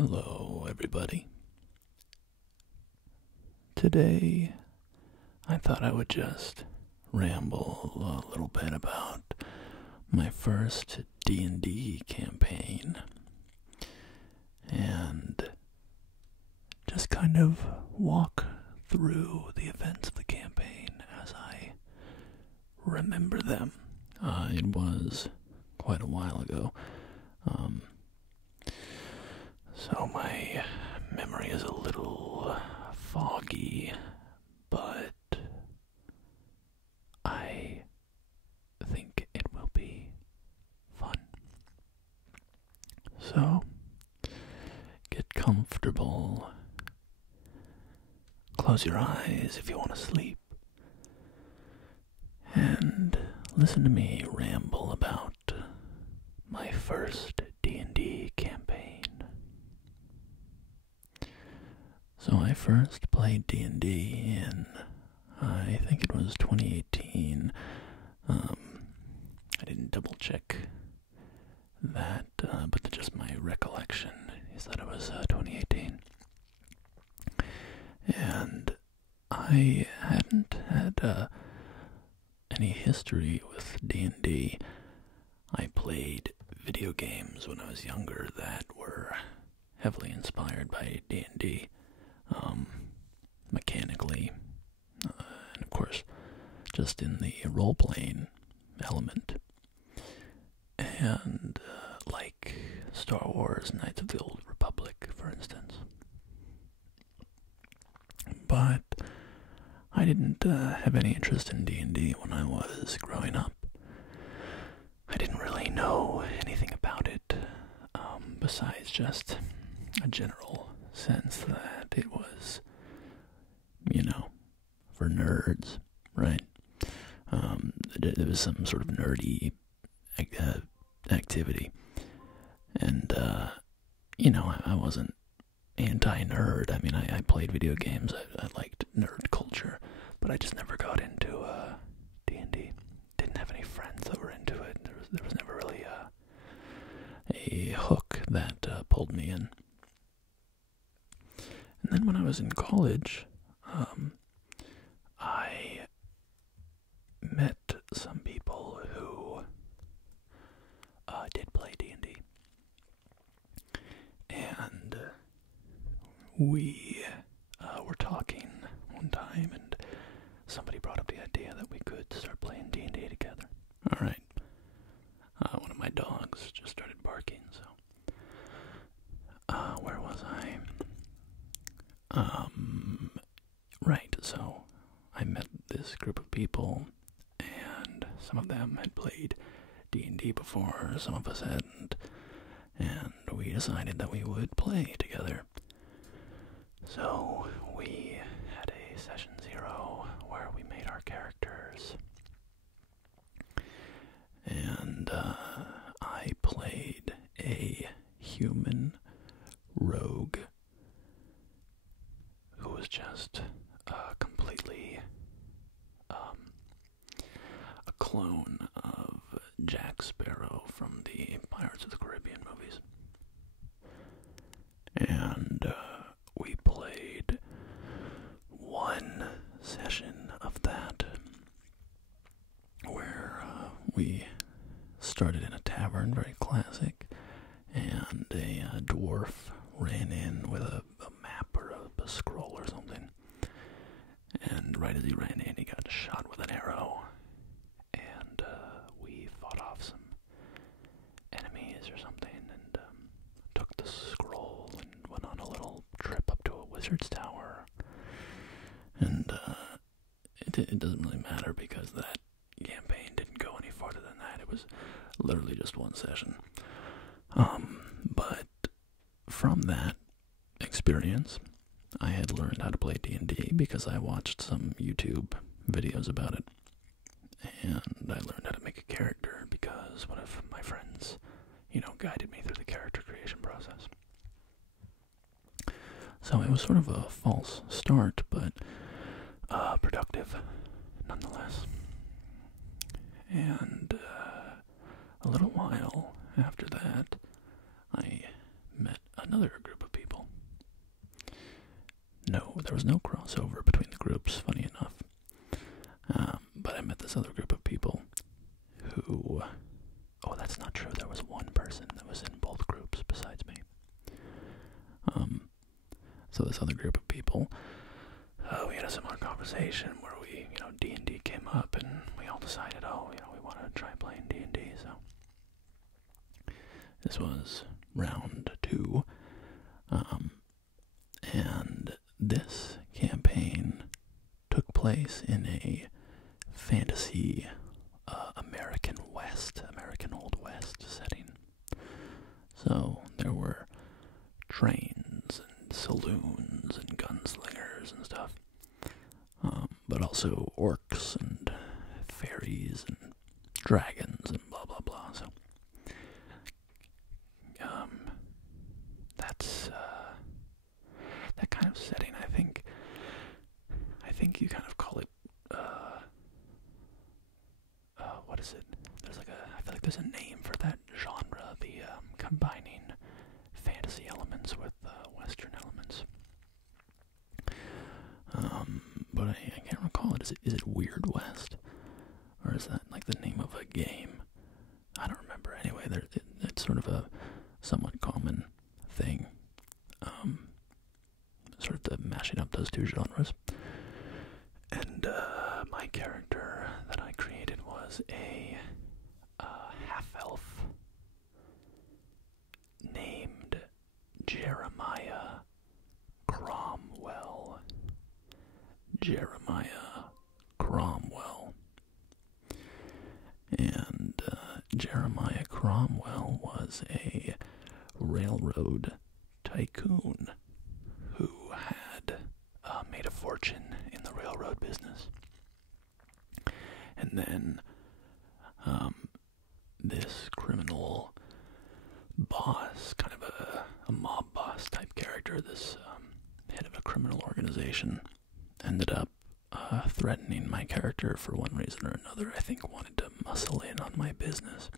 Hello, everybody. Today, I thought I would just ramble a little bit about my first D&D campaign and just kind of walk through the events of the campaign as I remember them. It was quite a while ago. So my memory is a little foggy, but I think it will be fun. So, get comfortable. Close your eyes if you want to sleep. And listen to me ramble about my first D&D campaign. So I first played D&D in, I think it was 2018. I didn't double check that, but just my recollection is that it was 2018. And I hadn't had any history with D&D. I played video games when I was younger that were heavily inspired by D&D. Mechanically, and of course, just in the role-playing element. And like Star Wars Knights of the Old Republic, for instance. But I didn't have any interest in D&D when I was growing up. I didn't really know anything about it, besides just a general sense that it was, for nerds, right? There was some sort of nerdy activity. And, I wasn't anti-nerd. I mean, I played video games. I liked nerd culture. But I just never got into D&D. Didn't have any friends that were into it. There was never really a hook that pulled me in. And then when I was in college, I met some people who did play D&D. And we were talking one time, and somebody brought up the idea that we could start playing D&D together. All right. One of my dogs just started barking, so where was I? Right, so I met this group of people, and some of them had played D&D before, some of us hadn't, and we decided that we would play together. So we had a session 0 where we made our characters, and I played a human rogue who was just completely a clone of Jack Sparrow from the Pirates of the Caribbean movies. And we played one session of that where we started in a tavern, very classic, and a dwarf ran in with a map or a scroll or something. And right as he ran in, he got shot with an arrow. And we fought off some enemies or something, and took the scroll and went on a little trip up to a wizard's tower. And it doesn't really matter because that campaign didn't go any farther than that. It was literally just one session. But from that experience, I had learned how to play D&D because I watched some YouTube videos about it. And I learned how to make a character because one of my friends, guided me through the character creation process. So it was sort of a false start, but productive nonetheless. And a little while after that, I met another group of there was no crossover between the groups, funny enough. But I met this other group of people who... Oh, that's not true. There was one person that was in both groups besides me. So this other group of people, we had a similar conversation where we, D&D came up, and we all decided, we want to try playing D&D, so... This was round 2, and this campaign took place in a fantasy American Old West setting. So there were trains and saloons and gunslingers and stuff, but also orcs and fairies and dragons and blah blah blah. So that's that kind of setting. I think you kind of call it what is it? I feel like there's a name for that genre, the combining fantasy elements with Western elements. But I can't recall it. Is it Weird West? Or is that like the name of a game? I don't remember. Anyway, it's sort of a somewhat common thing. Sort of mashing up those two genres. And my character that I created was a half-elf named Jeremiah Cromwell. And Jeremiah Cromwell was a railroad tycoon who had made a fortune in the railroad business. And then this criminal boss, kind of a mob boss type character, this head of a criminal organization, ended up threatening my character for one reason or another. I think wanted to muscle in on my business.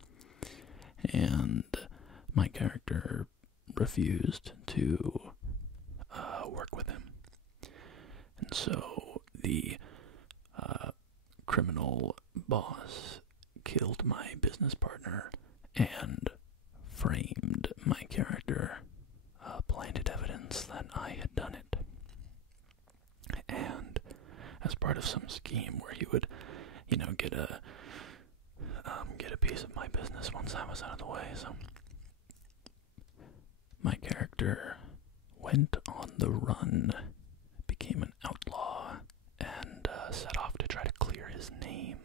And my character refused to work with him. And so the criminal boss killed my business partner and framed my character, planted evidence that I had done it. And as part of some scheme where he would, get a piece of my business once I was out of the way, so my character went on the run, became an outlaw, and set off to try to clear his name.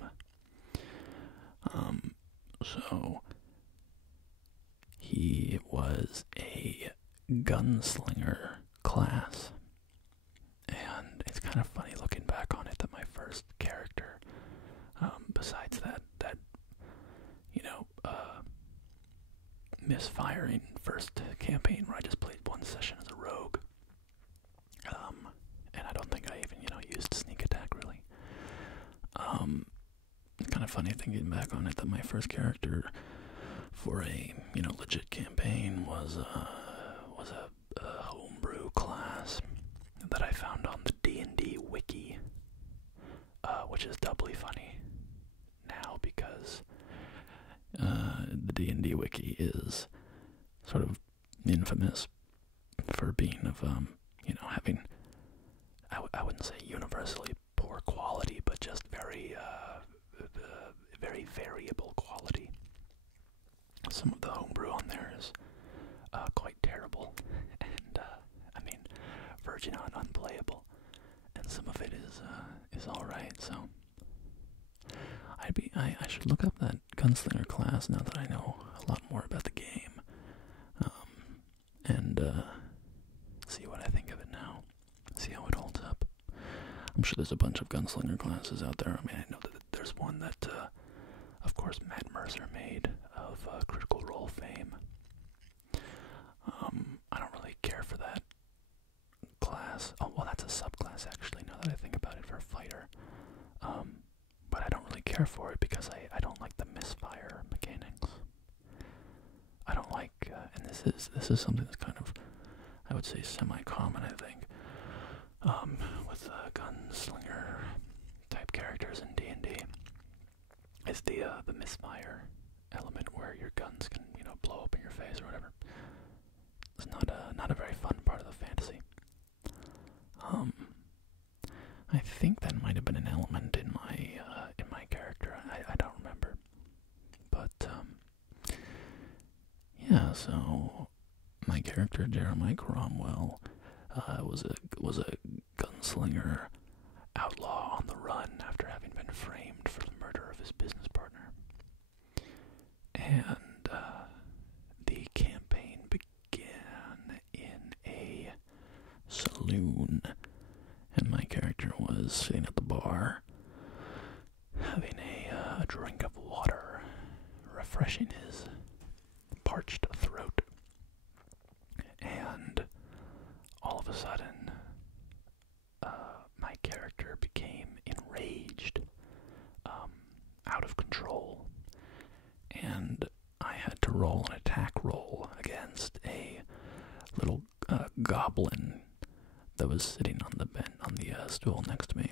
So he was a gunslinger class, and it's kind of funny looking back on it that my first character, besides that misfiring first campaign where I just played one session as a rogue, and I don't think I even used sneak attack really. It's kind of funny thinking back on it that my first character for a legit campaign was a homebrew class that I found on the D&D wiki, which is doubly funny now because the D&D wiki is sort of infamous for being of having, I wouldn't say universally poor quality, but just very very variable quality. Some of the homebrew on there is quite terrible, and verging on unplayable, and some of it is all right. So I should look up that gunslinger class now that I know a lot more about the game, and see what I think of it now. See how it holds up. I'm sure there's a bunch of gunslinger classes out there. I know that there's one that, of course, Matt Mercer made of Critical Role fame. I don't really care for that class. Oh, well, that's a subclass, actually, now that I think about it, for a fighter. But I don't really care for it because I don't like the misfire mechanics. I don't like, and this is something that's kind of, I would say, semi-common, I think. with gunslinger type characters in D&D is the misfire element where your guns can, blow up in your face or whatever. It's not a very fun part of the fantasy. I think that might have been an element in my character. I don't remember, but yeah. So my character Jeremiah Cromwell was a gunslinger outlaw on the run after having been framed for the murder of his business partner, and the campaign began in a saloon. And my character was sitting at the bar, having a drink of water, refreshing his parched throat. And all of a sudden, my character became enraged, out of control. And I had to roll an attack roll against a little goblin that was sitting on the stool next to me,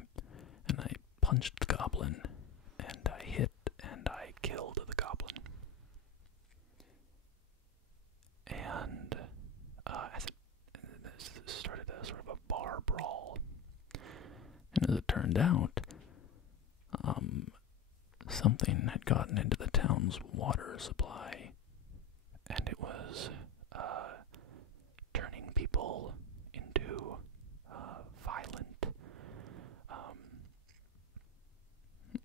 and I punched the goblin, and I hit, and I killed the goblin. And as it started a sort of a bar brawl, and as it turned out, something had gotten into the town's water supply, and it was turning people into violent.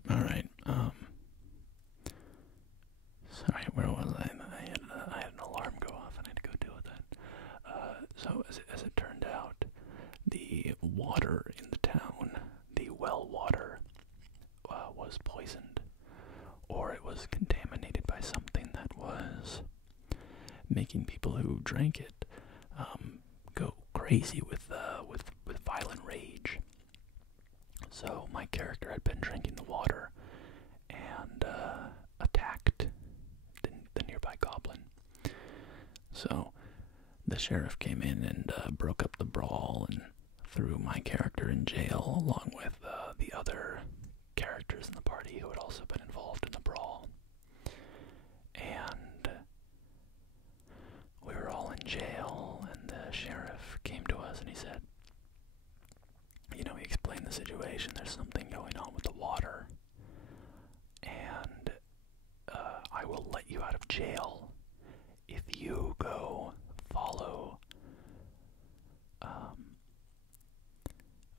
Alright, sorry, where was I? I had an alarm go off and I had to go deal with that. So as it turned out, the water in the town, the well water, was poisoned, or it was contaminated by something that was making people who drank it go crazy with violent rage. So my character had been drinking the water and attacked the nearby goblin. So the sheriff came in and broke up the brawl and threw my character in jail along with the other characters in the party who had also been involved in the brawl. And we were all in jail, and the sheriff came to us and he said, he explained the situation. There's something going on with the water, and I will let you out of jail if you go follow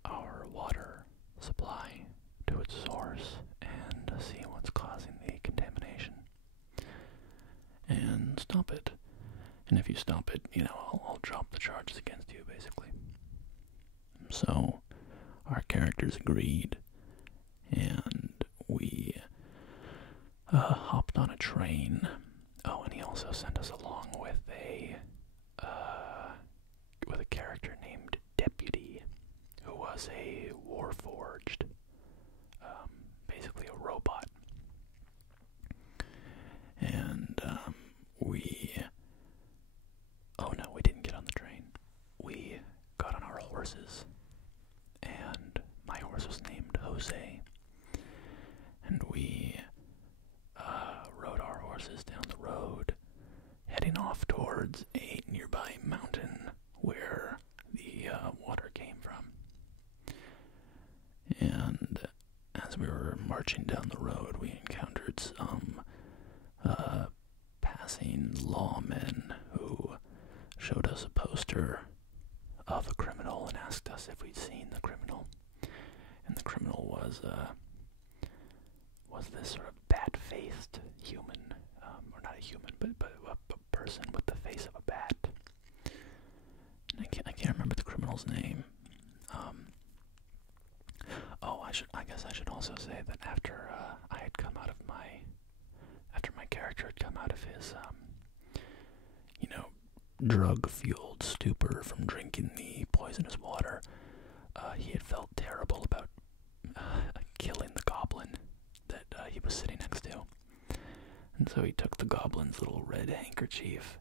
our water supply to its source and see what's causing the contamination and stop it. And if you stop it, I'll drop the charges against you, basically. So our characters agreed, and we hopped on a train. Oh, and he also sent us along with a character named Deputy, who was a warforged, basically a robot. And we didn't get on the train. We got on our horses, and my horse was named Jose, and we rode our horses down the road, heading off towards a nearby mountain where the water came from. And as we were marching down the road, we encountered some passing lawmen who showed us a poster of a criminal and asked us if we'd seen the criminal. And the criminal was this sort of bat-faced human, or not a human, but a person with the face of a bat. And I can't remember the criminal's name. I guess I should also say that after my character had come out of his drug-fueled stupor from drinking the poisonous water, he had felt terrible about killing the goblin that he was sitting next to. And so he took the goblin's little red handkerchief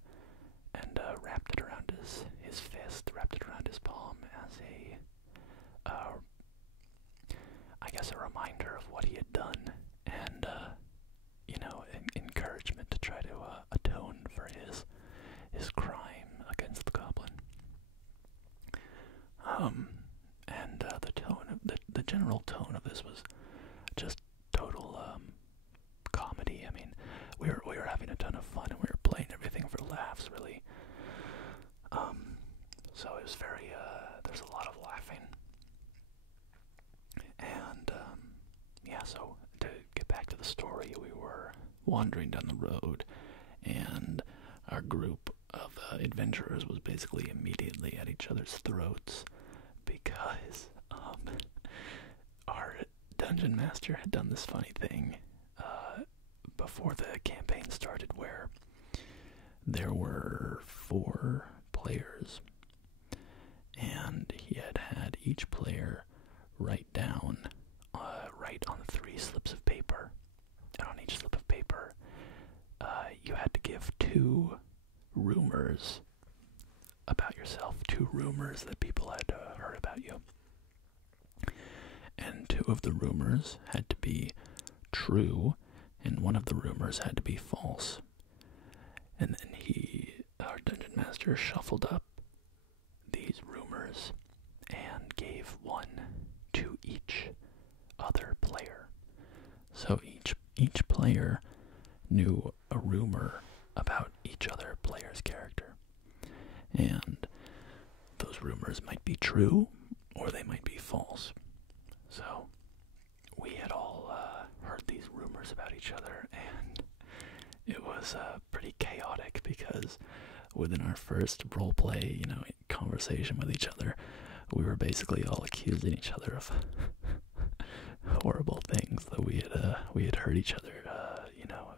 and wrapped it around his fist, wrapped it around his palm as wandering down the road, and our group of adventurers was basically immediately at each other's throats because our dungeon master had done this funny thing before the campaign started, where there were 4 players, and he had each player write on 3 slips of paper, and on each slip of paper you had to give 2 rumors about yourself, 2 rumors that people had heard about you. And 2 of the rumors had to be true, and 1 of the rumors had to be false. And then our dungeon master, shuffled up these rumors and gave 1 to each other player. So each player knew a rumor about each other player's character. And those rumors might be true, or they might be false. So we had all heard these rumors about each other, and it was pretty chaotic because within our first roleplay, conversation with each other, we were basically all accusing each other of horrible things that we had heard each other,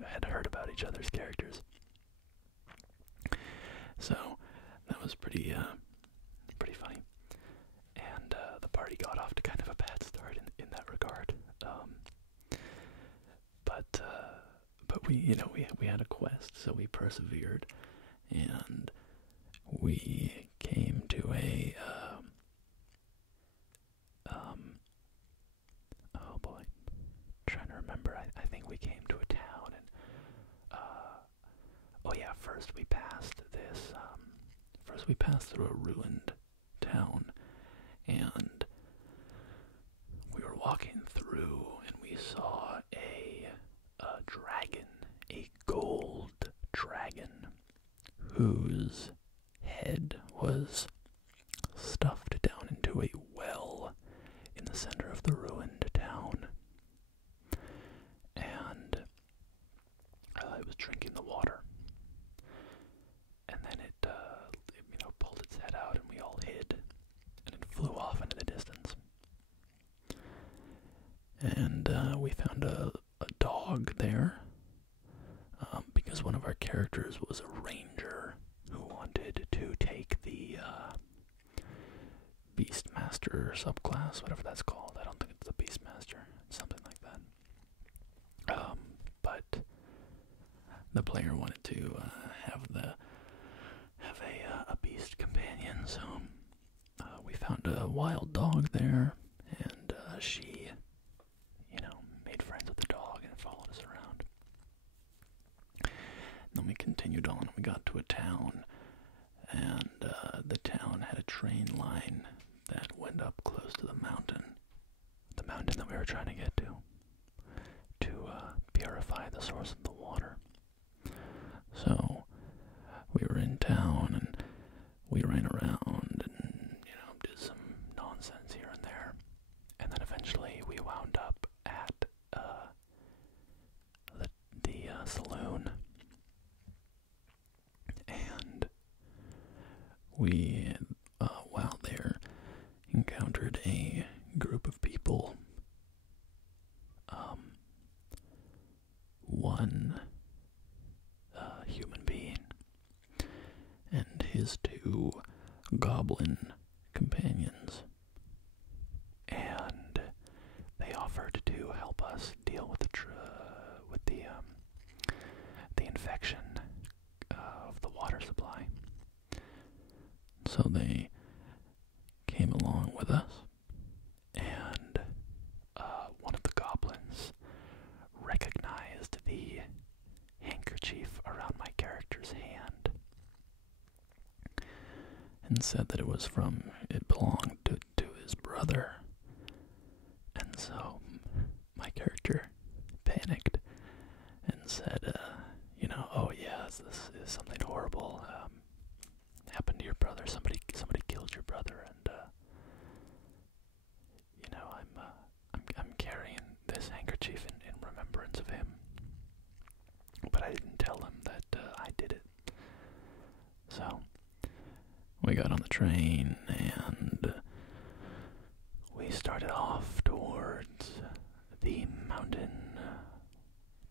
had heard about each other's characters. So that was pretty funny, and the party got off to kind of a bad start in that regard. But we had a quest, so we persevered, and we came to a oh boy, trying to remember. I think we came to a town, and first we passed through a ruined town, and we were walking through, and we saw a dragon, a gold dragon, whose head was stuffed down into a well in the center of the ruined town. And it was drinking the water. And then it pulled its head out, and we all hid, and it flew off into the distance. And we found a dog there, because one of our characters was a ranger who wanted to take the Beastmaster subclass, whatever that's called. I don't think it's the Beastmaster, something like that. But the player wanted to have a beast companion, so we found a wild dog there, and she made friends with the dog and followed us around. Then we continued on, and we got to a town, and the town had a train line that went up close to the mountain that we were trying to get to purify the source of the water. So we were in town, and we ran around and did some nonsense here and there, and then eventually we wound up at the saloon, and we while there encountered a group of people. One human being and his 2 goblin companions, and they offered to help us deal with the infection of the water supply. So they came along with us, and one of the goblins recognized the handkerchief around my character's hand and said that it belonged to his brother. And so my character panicked and said, oh yeah, this is something horrible happened to your brother. Somebody killed your brother, and I'm carrying this handkerchief in remembrance of him. the train, and we started off towards the mountain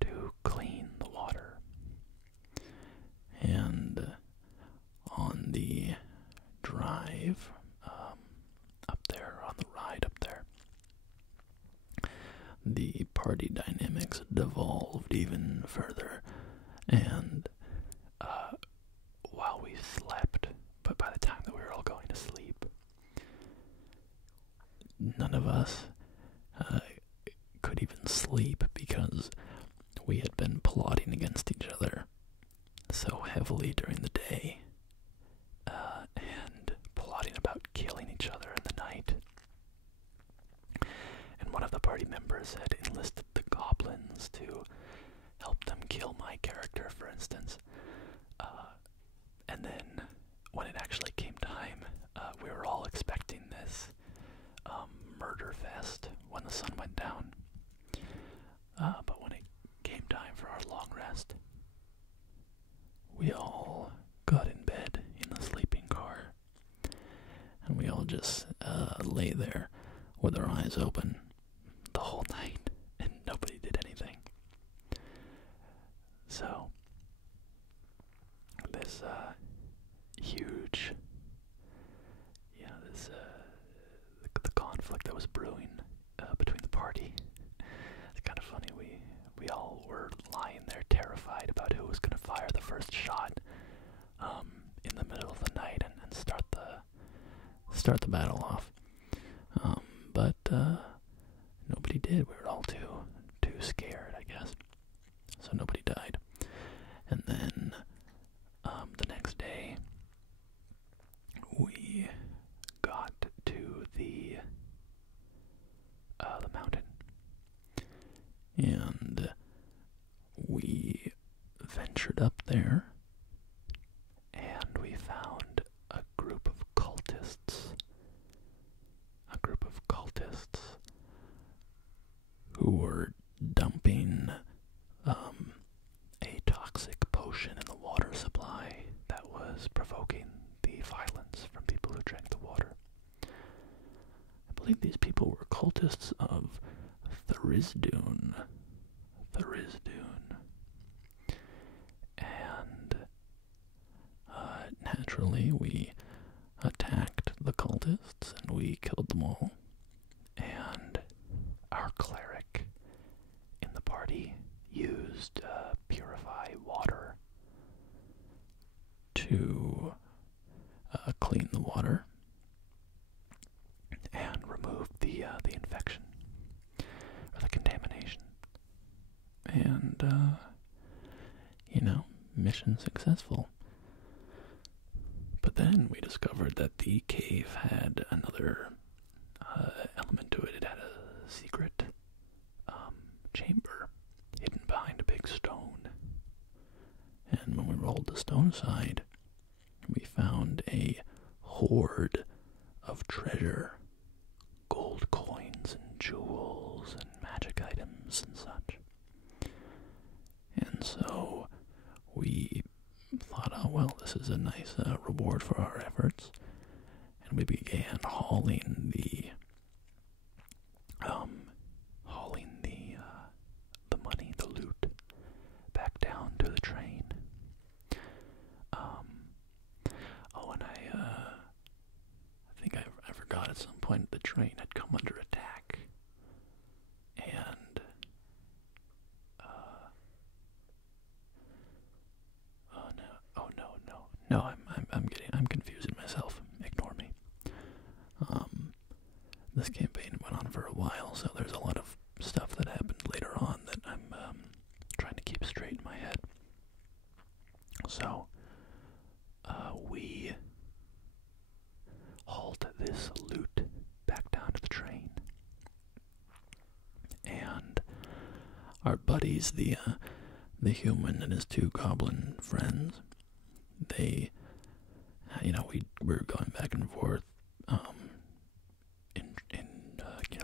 to clean the water. And on the drive up there, on the ride up there, the party dynamics devolved even further, and while we slept, but by the time that we were all going to sleep, none of us could even sleep because we had been plotting against each other so heavily during the day, and plotting about killing each other in the night. And one of the party members had enlisted the goblins to help them kill my character, for instance. And then when it actually came time, we were all expecting this murder fest when the sun went down. But when it came time for our long rest, we all got in bed in the sleeping car, and we all just lay there with our eyes open the whole night, and nobody did anything. So, this huge, the conflict that was brewing between the party, it's kind of funny. We all were lying there terrified about who was going to fire the first shot in the middle of the night and start the battle off. But nobody did. We were all too scared, I guess. So nobody died. And then the next day, we got to the mountain, and we ventured up there, and we found a group of cultists who were dumping a toxic potion in the water supply that was provoking the violence from people who drank the water. I believe these people were cultists of Thurisdune. And naturally, we attacked the cultists and we killed them all. And our cleric in the party used purify water to clean the water and remove the infection or the contamination. And mission successful. But then we discovered that the cave had another element to it. It had a secret chamber hidden behind a big stone. And when we rolled the stone aside, we found a hoard of treasure, gold coins and jewels and magic items and such. And so we thought, oh well, this is a nice reward for our efforts, and we began hauling the money, the loot, back down to the train. And I think I forgot at some point the train had come under attack, and no, I'm confusing myself. Ignore me. This campaign went on for a while, so there's a lot of stuff that happened later on that I'm trying to keep straight in my head. So, we hauled this loot back down to the train, and our buddies, the human and his two goblin friends, they, we were going back and forth,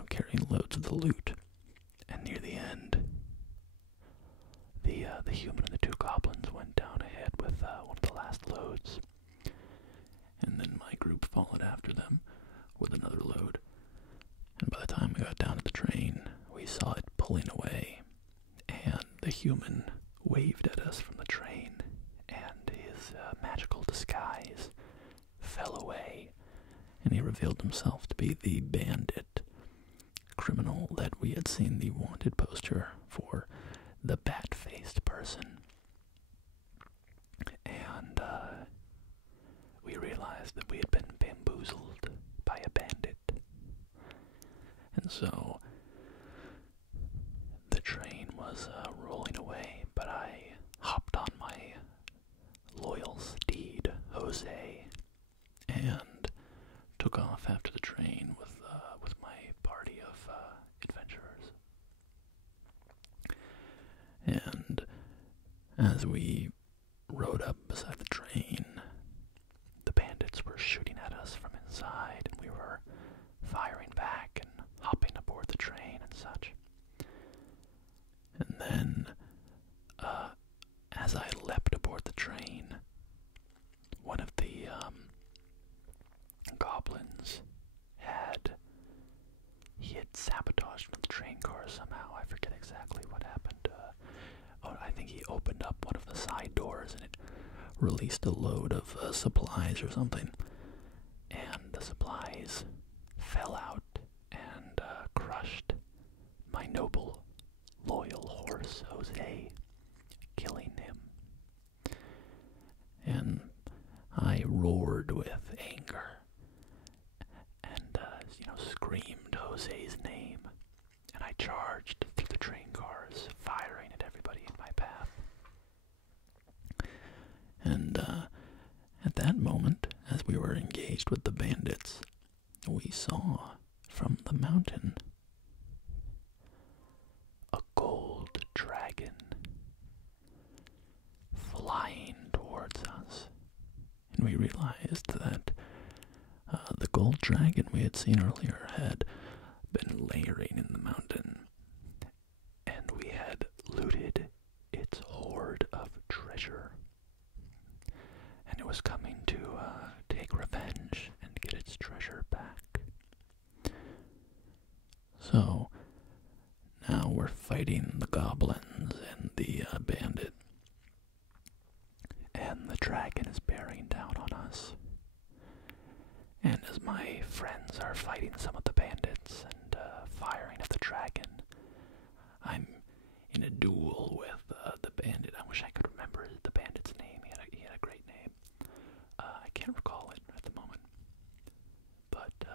carrying loads of the loot, and near the end, the human and the two goblins went down ahead with one of the last loads, and then my group human waved at us from the train, and his magical disguise fell away, and he revealed himself to be the bandit criminal that we had seen the wanted poster for, the bat-faced person. And we realized that we had been bamboozled by a bandit. And so the train was rolling away, but I hopped on my loyal steed, Jose, and took off after the train with my party of adventurers. And as we rode up beside the train, the bandits were shooting at us from inside, and we were firing back and hopping aboard the train and such. And then, as I leapt aboard the train, one of the goblins he had sabotaged the train car somehow. I forget exactly what happened. I think he opened up one of the side doors and it released a load of supplies or something. And the supplies fell out and crushed my noble, loyal horse, Jose, killing him. And I roared with anger and, screamed Jose's name. And I charged through the train cars, firing at everybody in my path. And at that moment, as we were engaged with the bandits, we saw from the mountain a gold dragon flying towards us. And we realized that the gold dragon we had seen earlier had been layering in the mountain, and we had looted its hoard of treasure, and it was coming to take revenge and get its treasure back. So now we're fighting the goblins and the bandit, and the dragon is bearing down on us. And as my friends are fighting some of the bandits and firing at the dragon, I'm in a duel with the bandit. I wish I could remember the bandit's name. He had a great name. I can't recall it at the moment. But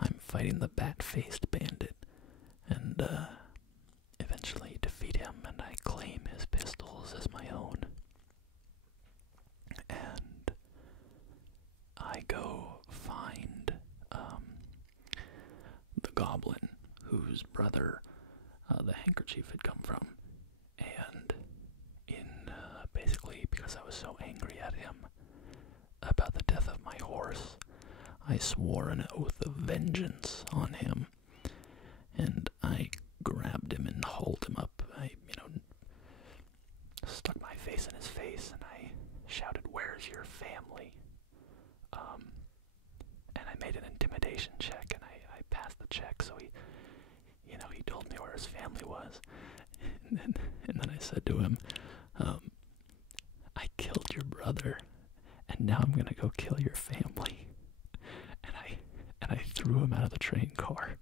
I'm fighting the bat-faced bandit and eventually defeat him, and I claim his pistols as my own. And I go find the goblin whose brother the handkerchief had come from, and basically because I was so angry at him about the death of my horse, I swore an oath of vengeance on him, and I grabbed him and hauled him up. I stuck my face in his face and I shouted, "Where's your family?" And I made an intimidation check, and I passed the check, so he told me where his family was. And then I said to him, "I killed your brother, and now I'm gonna go kill your family." And I threw him out of the train car.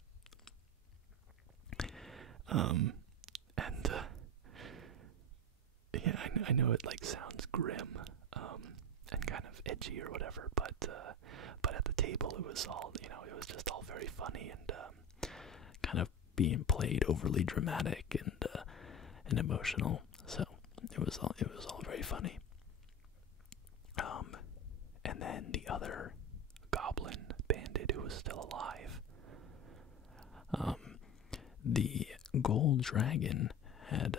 I know it sounds grim, and kind of edgy or whatever, but at the table it was all, it was just all very funny and kind of being played overly dramatic and emotional. So it was all very funny. And then the other goblin bandit who was still alive, the gold dragon had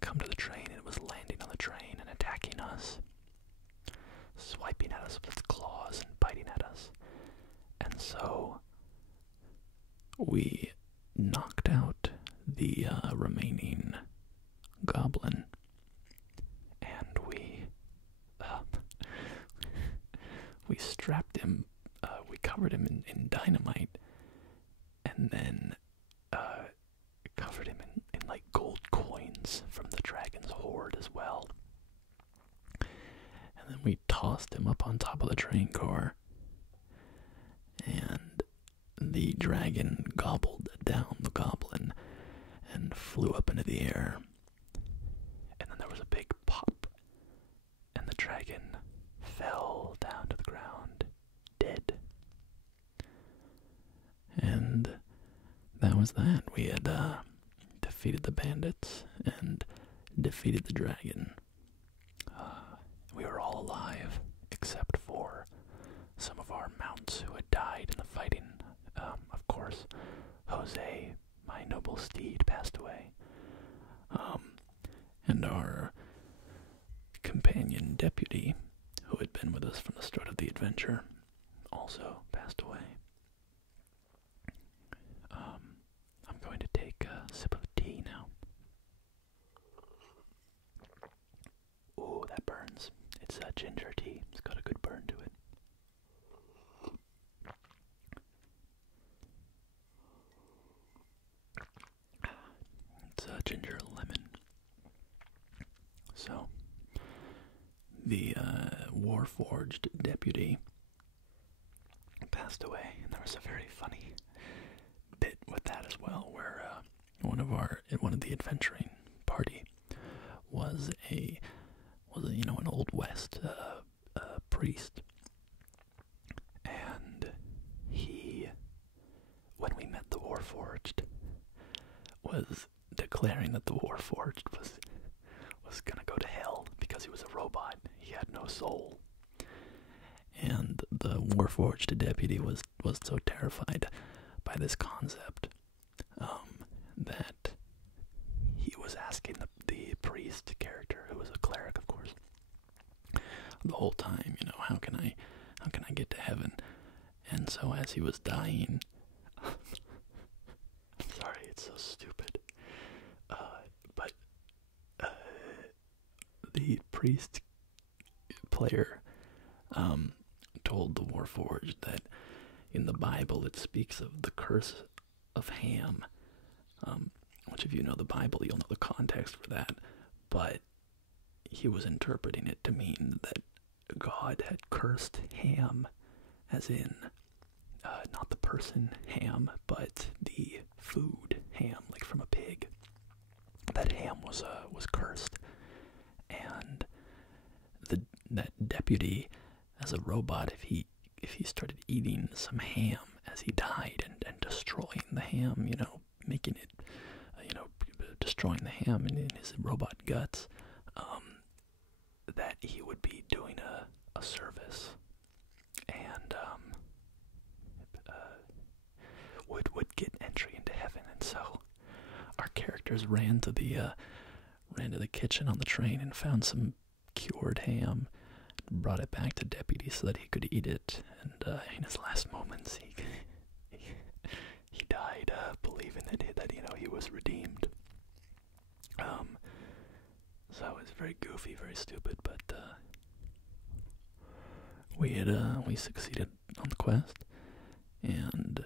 come to the train and was landing on the train and attacking us, swiping at us with its claws and biting at us. And so we knocked out the remaining goblin, and we strapped him, we covered him in dynamite, and then covered him in gold coins guts from the dragon's hoard as well. And then we tossed him up on top of the train car, and the dragon gobbled down the goblin and flew up into the air. And then there was a big pop, and the dragon fell down to the ground, dead. And that was that. We had defeated the bandits and defeated the dragon. We were all alive, except for some of our mounts who had died in the fighting. Of course, Jose, my noble steed, passed away. And our companion deputy, who had been with us from the start of the adventure, also passed away. I'm going to take a sip of tea now. Ooh, that burns. It's ginger tea. It's got a good burn to it. It's ginger lemon. So, the Warforged deputy passed away, and there was a very funny bit with that as well, where one of the adventuring party was an Old West priest, and he, when we met the Warforged, was declaring that the Warforged was gonna go to hell because he was a robot. He had no soul. And the Warforged deputy was so terrified by this concept that he was asking the priest character, who was a cleric, of course, the whole time, how can I get to heaven? And so as he was dying, I'm sorry, it's so stupid, but the priest player told the Warforged that in the Bible it speaks of the curse of Ham, which if you know the Bible, you'll know the context for that, but he was interpreting it to mean that God had cursed Ham, as in, not the person Ham, but the food Ham, like from a pig. That Ham was cursed, and that deputy, as a robot, if he started eating some ham as he died and destroying the ham, making it, destroying the ham in his robot guts, that he would be doing a service, and would get entry into heaven. And so our characters ran to the kitchen on the train and found some cured ham, brought it back to Deputy so that he could eat it, and in his last moments he died believing that he was redeemed. So it was very goofy, very stupid, but we succeeded on the quest, and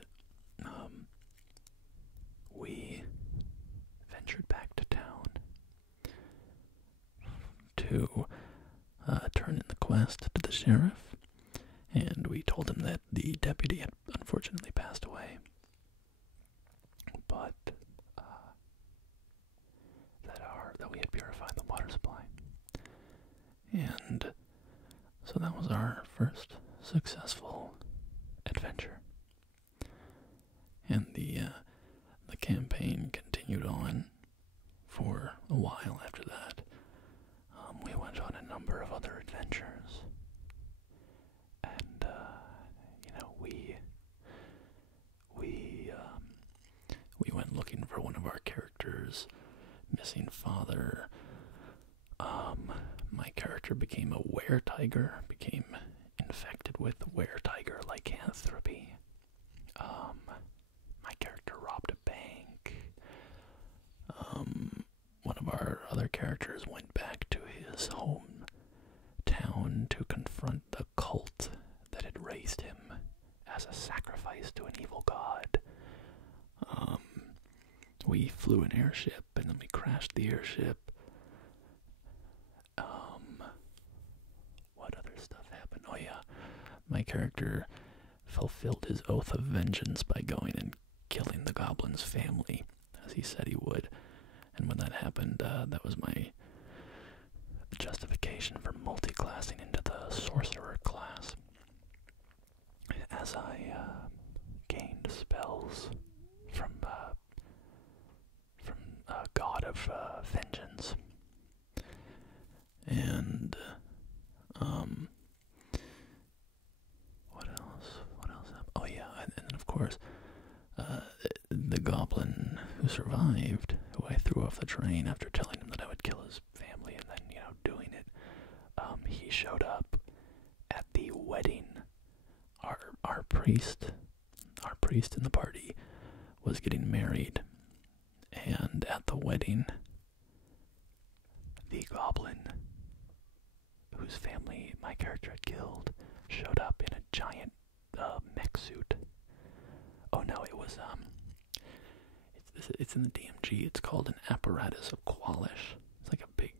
we ventured back to town to turn in the quest to the sheriff, and we told him that the deputy had unfortunately passed away, but that we had purified the water supply. And so that was our first successful adventure. And the campaign continued on for a while after that. We went on a number of other adventures, and we went looking for one of our characters' missing father. My character became a were-tiger, became infected with were-tiger lycanthropy. My character robbed a bank. One of our other characters went back to his hometown to confront the cult that had raised him as a sacrifice to an evil god. We flew an airship, and then we crashed the airship. What other stuff happened? Oh yeah, my character fulfilled his oath of vengeance by going and killing the goblin's family, as he said he would. And when that happened, that was my justification for multi-classing into the sorcerer class. As I gained spells from God of Vengeance. And what else? What else happened? Oh yeah, and then of course, the goblin who survived, who I threw off the train after telling him that I would kill his family, and then doing it. He showed up at the wedding. Our priest in the party was getting married, and at the wedding, the goblin whose family my character had killed showed up in a giant mech suit. Oh no, it was it's in the DMG. It's called an apparatus of Qualish. It's like a big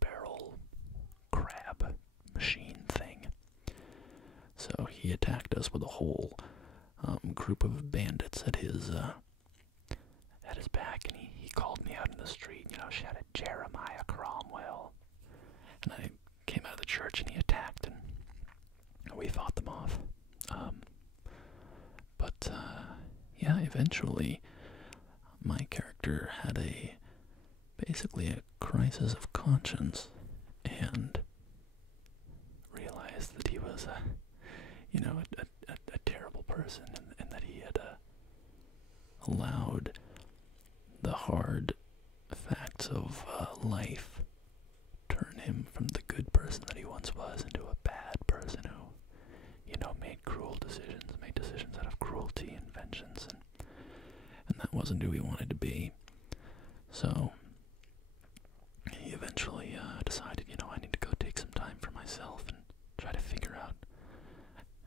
barrel crab machine thing. So he attacked us with a whole group of bandits at his back, and he called me out in the street, shouted Jeremiah Cromwell. And I came out of the church and he attacked, and we fought them off. Yeah, eventually my character had basically a crisis of conscience and realized that he was a terrible person, and that he had allowed the hard facts of life turn him from the good person that he once was into a bad person who, made cruel decisions, made decisions out of cruelty and vengeance, and that wasn't who he wanted to be. So he eventually decided, I need to go take some time for myself and try to figure out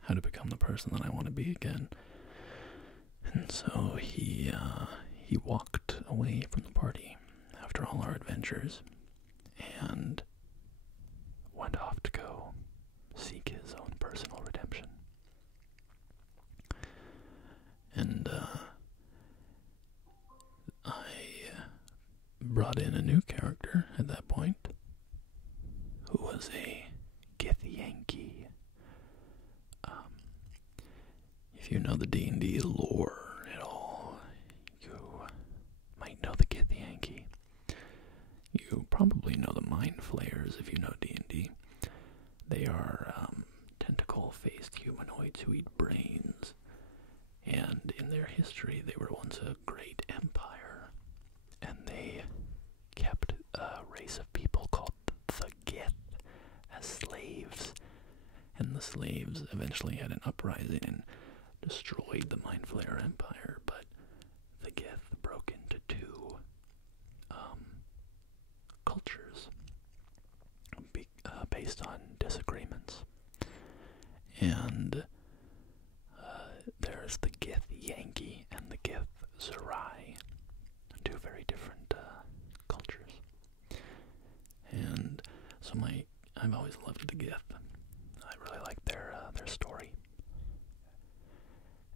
how to become the person that I want to be again. And so he walked away from the party after all our adventures and went off to go seek his own personal redemption. And I brought in a new character at that point, who was a Githyanki. If you know the D&D lore at all, you might know the Githyanki. You probably know the Mind Flayers if you know D&D. They are tentacle-faced humanoids who eat brains. And in their history, they were once a great empire. And they kept a race of people called the Gith as slaves. And the slaves eventually had an uprising and destroyed the Mind Flayer Empire, but the Gith broke into two cultures based on disagreements. And there's the Githyanki and the Gith-Zerai, two very different cultures. And so I've always loved the Gith. I really like their story.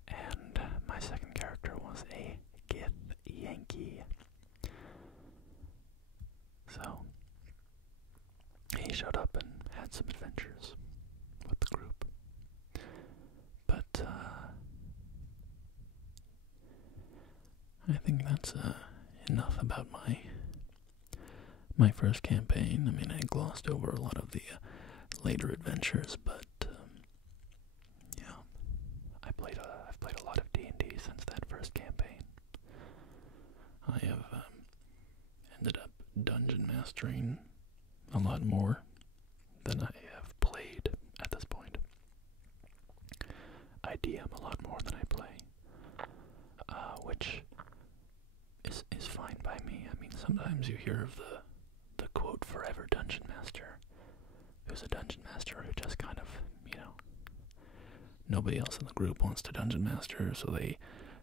And my second character was a Githyanki. So he showed up and had some adventures with the group. But I think that's enough about my first campaign. I mean, I glossed over a lot of the later adventures, but yeah, I've played a lot of D&D since that first campaign. I have ended up dungeon mastering a lot more than I have played at this point. I DM a lot more than I play, which is fine by me. I mean, sometimes you hear of the quote forever dungeon master, who's a dungeon master who just kind of, nobody else in the group wants to dungeon master, so they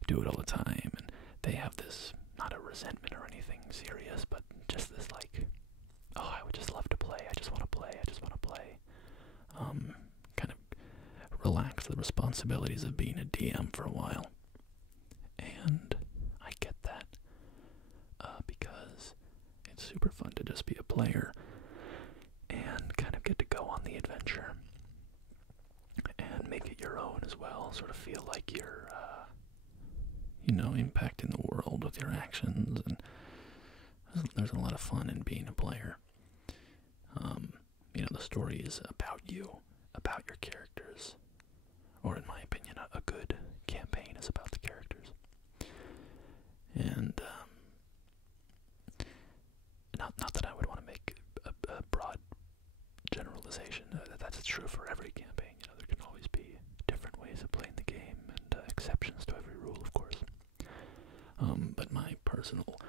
do it all the time, and they have this not a resentment or anything serious, but just this like, oh, I would just love to play. I just want to play. I just want to play. Kind of relax the responsibilities of being a DM for a while. And I get that because it's super fun to just be a player and kind of get to go on the adventure and make it your own as well. Sort of feel like you're, impacting the world with your actions, and there's a lot of fun in being a player. The story is about you, about your characters, or in my opinion, a good campaign is about the characters. And not that I would want to make a broad generalization. That's true for every campaign. There can always be different ways of playing the game and exceptions to every rule, of course. But my personal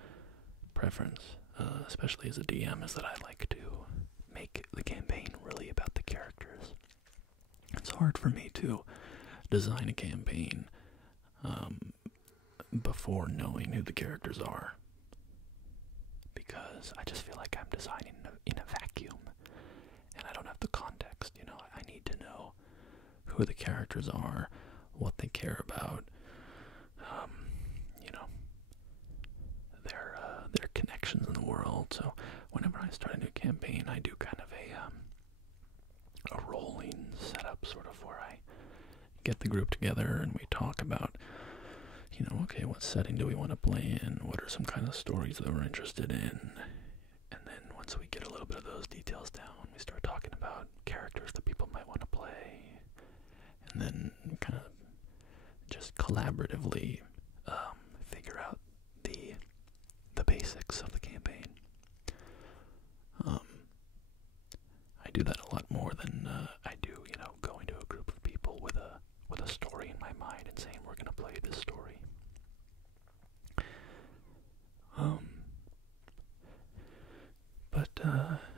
preference, especially as a DM, is that I like to make the campaign really about the characters. It's hard for me to design a campaign before knowing who the characters are, because I just feel like I'm designing in a vacuum, and I don't have the context. I need to know who the characters are, what they care about, their connections in the world. So whenever I start a new campaign, I do kind of a rolling setup, sort of, where I get the group together and we talk about, okay, what setting do we want to play in? What are some kind of stories that we're interested in? And then once we get a little bit of those details down, we start talking about characters that people might want to play, and then kind of just collaboratively figure out the basics of the campaign. I do that a lot more than I do, going to a group of people with a story in my mind and saying we're gonna play this story.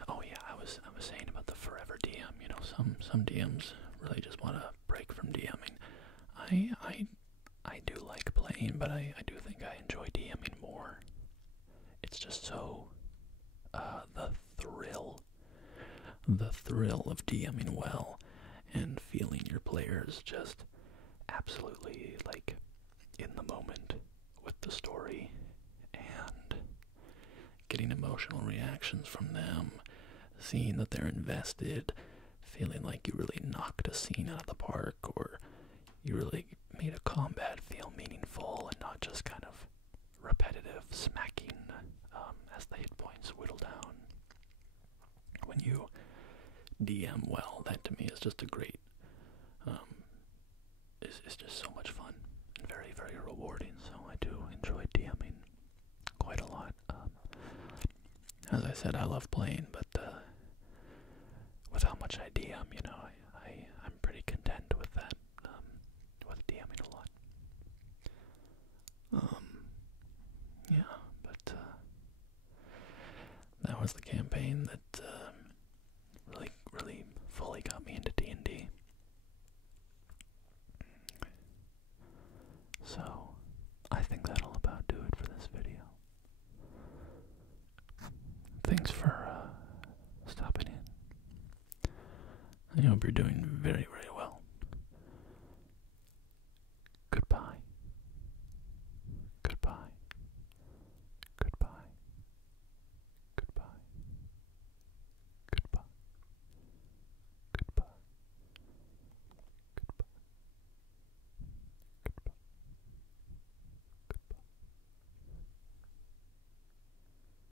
Oh yeah, I was saying about the forever DM. Some DMs really just want to break from DMing. I do like playing, but I do think I enjoy DMing more. It's just so the thrill of DMing well and feeling your players just absolutely like in the moment with the story, and getting emotional reactions from them, seeing that they're invested, feeling like you really knocked a scene out of the park, or you really made a combat feel meaningful and not just kind of repetitive smacking as the hit points whittle down. When you DM well, that to me is just a great, is just so much fun and very, very rewarding. So I do enjoy DMing quite a lot. As I said, I love playing, but with how much I DM, I'm pretty content with that, with DMing a lot. Yeah, but that was the campaign that really fully got me into D&D. So I think that'll about do it for this video. Thanks for stopping in. I hope you're doing very, very